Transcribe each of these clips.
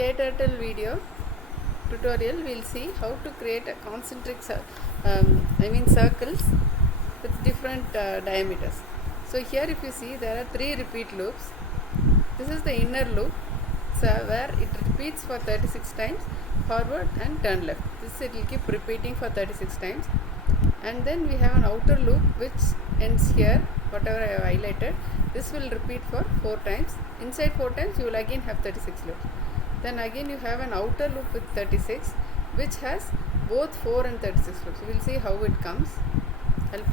Kturtle video tutorial we'll see how to create a concentric circles with different diameters. So here if you see there are 3 repeat loops. This is the inner loop, so where it repeats for 36 times forward and turn left. This it will keep repeating for 36 times, and then we have an outer loop which ends here, whatever I have highlighted. This will repeat for 4 times. Inside 4 times you will again have 36 loops. Then again you have an outer loop with 36 which has both 4 and 36 loops. We will see how it comes. I'll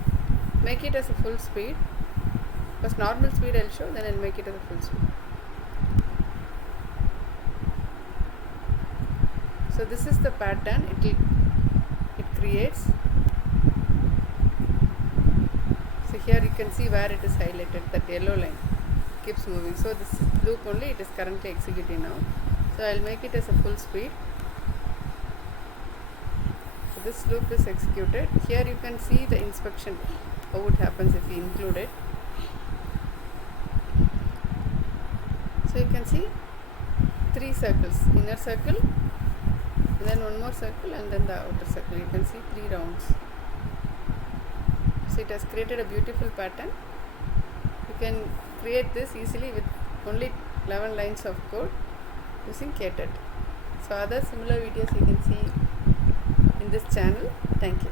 make it as a full speed. First normal speed I'll show, then I'll make it as a full speed. So this is the pattern it creates. So here you can see where it is highlighted, that yellow line keeps moving. So this loop only it is currently executing now. So I'll make it as a full speed. So this loop is executed. Here you can see the inspection, how it happens if we include it. So you can see 3 circles, inner circle, and then one more circle, and then the outer circle. You can see 3 rounds. So it has created a beautiful pattern. You can create this easily with only 11 lines of code using Kturtle. So other similar videos you can see in this channel. Thank you.